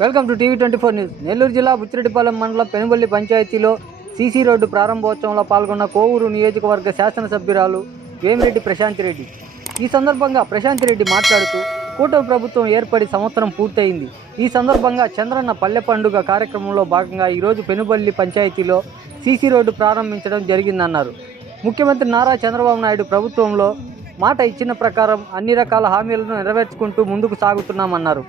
Welcome to టీవీ24 news. Nellore జిల్లా బుచ్చిరెడ్డిపాలెం మండలం పెనుబల్లి పంచాయతీలో సీసీ రోడ్డు ప్రారంభోత్సవంలో పాల్గొన్న కోవూరు నియోజకవర్గ శాసనసభ్యురాలు వేమిరెడ్డి ప్రశాంతిరెడ్డి. ఈ సందర్భంగా ప్రశాంతిరెడ్డి మాట్లాడుతూ కూటమి ప్రభుత్వం ఏర్పడి సంవత్సరం పూర్తయింది. ఈ సందర్భంగా చంద్రన్న పల్లె పండుగ కార్యక్రమంలో భాగంగా ఈరోజు పెనుబల్లి పంచాయతీలో సీసీ రోడ్డు ప్రారంభించడం జరిగిందన్నారు. ముఖ్యమంత్రి నారా చంద్రబాబు నాయుడు ప్రభుత్వంలో మాట ఇచ్చిన ప్రకారం అన్ని రకాల హామీలను నెరవేర్చుకుంటూ ముందుకు సాగుతున్నామన్నారు.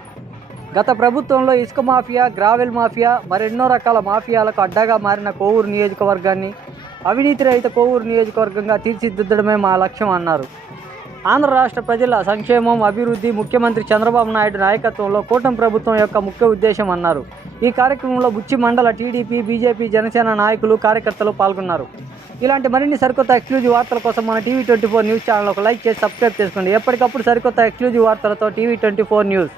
గత ప్రభుత్వంలో ఇసుక మాఫియా, గ్రావెల్ మాఫియా, మరెన్నో రకాల మాఫియాలకు అడ్డాగా మారిన కోవూరు నియోజకవర్గాన్ని అవినీతి రహిత కోవూరు నియోజకవర్గంగా తీర్చిదిద్దడమే మా లక్ష్యం అన్నారు. ఆంధ్ర రాష్ట్ర ప్రజల సంక్షేమం, అభివృద్ధి ముఖ్యమంత్రి చంద్రబాబు నాయుడు నాయకత్వంలో కూటమి ప్రభుత్వం యొక్క ముఖ్య ఉద్దేశం అన్నారు. ఈ కార్యక్రమంలో బుచ్చి మండల టీడీపీ, బీజేపీ, జనసేన నాయకులు, కార్యకర్తలు పాల్గొన్నారు. ఇలాంటి మరిన్ని సరికొత్త ఎక్స్క్లూజివ్ వార్తల కోసం మన టీవీ24 న్యూస్ ఛానల్ ఒక లైక్ చేసి సబ్స్క్రైబ్ చేసుకోండి. ఎప్పటికప్పుడు సరికొత్త ఎక్స్క్లూజివ్ వార్తలతో టీవీ24 న్యూస్.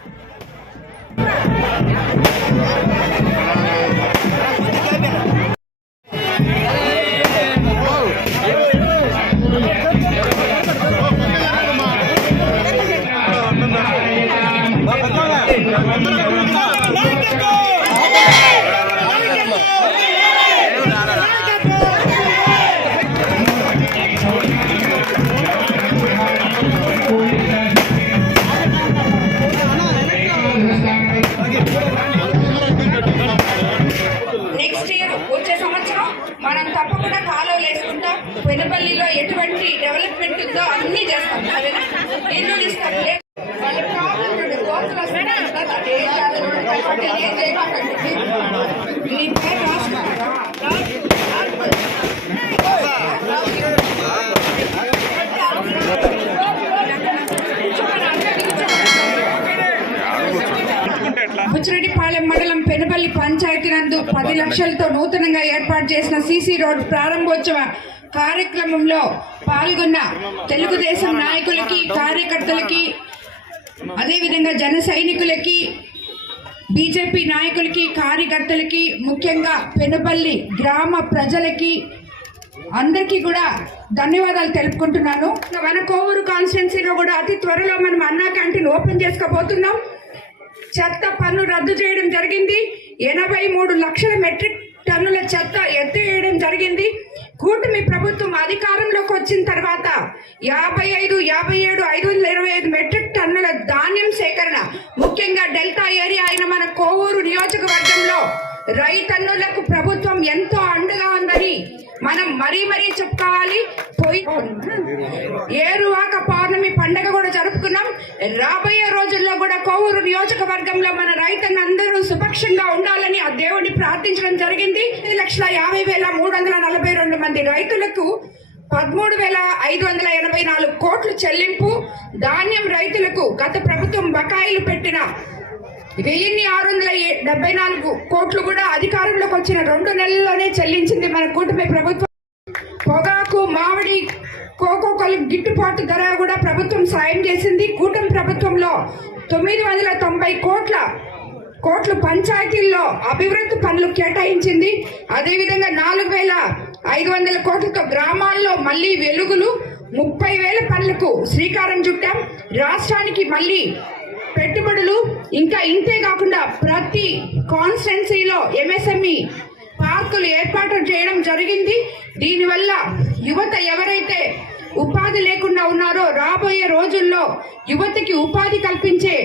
మనం తప్పకుండా కాలువలు వేసుకుంటాం. పెనుబల్లిలో ఎటువంటి డెవలప్మెంట్ ఉందో అన్ని చేస్తాం. సరేనా? ఇల్లు ఇస్తాం. వాళ్ళ ప్రాబ్లం కోర్టులు వస్తాయి. మీ పేరు రాసుకుంటారా? బుచ్చిరెడ్డిపాలెం మండలం పెనుబల్లి పంచాయతీ నందు 10 లక్షలతో నూతనంగా ఏర్పాటు చేసిన సీసీ రోడ్ ప్రారంభోత్సవ కార్యక్రమంలో పాల్గొన్న తెలుగుదేశం నాయకులకి, కార్యకర్తలకి, అదేవిధంగా జన సైనికులకి, బీజేపీ నాయకులకి, కార్యకర్తలకి, ముఖ్యంగా పెనుబల్లి గ్రామ ప్రజలకి అందరికీ కూడా ధన్యవాదాలు తెలుపుకుంటున్నాను. మన కోవూరు కాన్స్టిట్యున్సీలో కూడా అతి త్వరలో మనం అన్నా క్యాంటీన్ ఓపెన్ చేసుకోబోతున్నాం. చెత్త పన్ను రద్దు చేయడం జరిగింది. 83 లక్షల మెట్రిక్ టన్నుల చెత్త ఎత్తేయడం జరిగింది. కూటమి ప్రభుత్వం అధికారంలోకి వచ్చిన తర్వాత 55, 57, 525 మెట్రిక్ టన్నుల ధాన్యం సేకరణ, ముఖ్యంగా డెల్టా ఏరియా అయిన మన కోవూరు నియోజకవర్గంలో రైతన్నులకు ప్రభుత్వం ఎంతో అండగా ఉందని మనం మరీ చెప్పుకోవాలి. ఏరువాక పౌర్ణమి పండుగ కూడా జరుపుకున్నాం. రాబోయే రోజుల్లో కూడా కోవూరు నియోజకవర్గంలో మన రైతన్నందరూ సుపక్షంగా ఉండాలని ఆ దేవుడిని ప్రార్థించడం జరిగింది. 1,50,342 మంది రైతులకు 13,584 కోట్లు చెల్లింపు. ధాన్యం రైతులకు గత ప్రభుత్వం బకాయిలు పెట్టిన 1,674 కోట్లు కూడా అధికారంలోకి వచ్చిన 2 నెలల్లోనే చెల్లించింది మన కూటమి ప్రభుత్వం. పొగాకు, మామిడి, కోకోకోల గిట్టుబాటు ధర కూడా ప్రభుత్వం సాయం చేసింది. కూటమి ప్రభుత్వంలో 990 కోట్లు పంచాయతీల్లో అభివృద్ధి పనులు కేటాయించింది. అదేవిధంగా 4,500 కోట్లతో గ్రామాల్లో మళ్లీ వెలుగులు, 30,000 పనులకు శ్రీకారం చుట్టాం. రాష్ట్రానికి మళ్లీ పెట్టుబడులు. ఇంకా ఇంతే కాకుండా ప్రతి కాన్స్టిట్యున్సీలో ఎంఎస్ఎంఈ పార్కులు ఏర్పాటు చేయడం జరిగింది. దీనివల్ల యువత ఎవరైతే ఉపాధి లేకుండా ఉన్నారో రాబోయే రోజుల్లో యువతకి ఉపాధి కల్పించే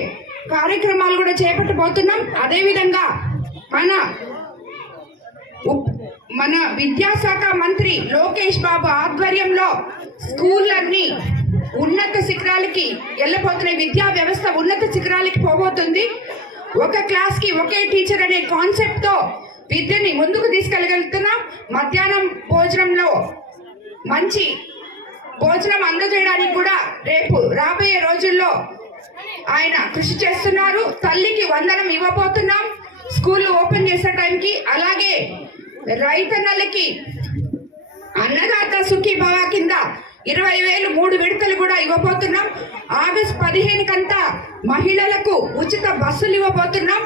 కార్యక్రమాలు కూడా చేపట్టబోతున్నాం. అదేవిధంగా మన విద్యాశాఖ మంత్రి లోకేష్ బాబు ఆధ్వర్యంలో స్కూళ్ళన్నీ ఉన్నత శిఖరాలకి వెళ్ళబోతున్నాయి. విద్యా వ్యవస్థ ఉన్నత శిఖరాలకి పోబోతుంది. ఒక క్లాస్ కి ఒకే టీచర్ అనే కాన్సెప్ట్ తో విద్యని ముందుకు తీసుకెళ్ళగలుగుతున్నాం. మధ్యాహ్నం భోజనంలో మంచి భోజనం అందజేయడానికి కూడా రేపు రాబోయే రోజుల్లో ఆయన కృషి చేస్తున్నారు. తల్లికి వందనం ఇవ్వబోతున్నాం స్కూల్ ఓపెన్ చేసే టైంకి. అలాగే రైతన్నలకి అన్నదాత సుఖీభవ కింద 20,000 3 విడతలు కూడా ఇవ్వబోతున్నాం. ఆగస్టు 15 కంతా మహిళలకు ఉచిత బస్సులు ఇవ్వబోతున్నాం.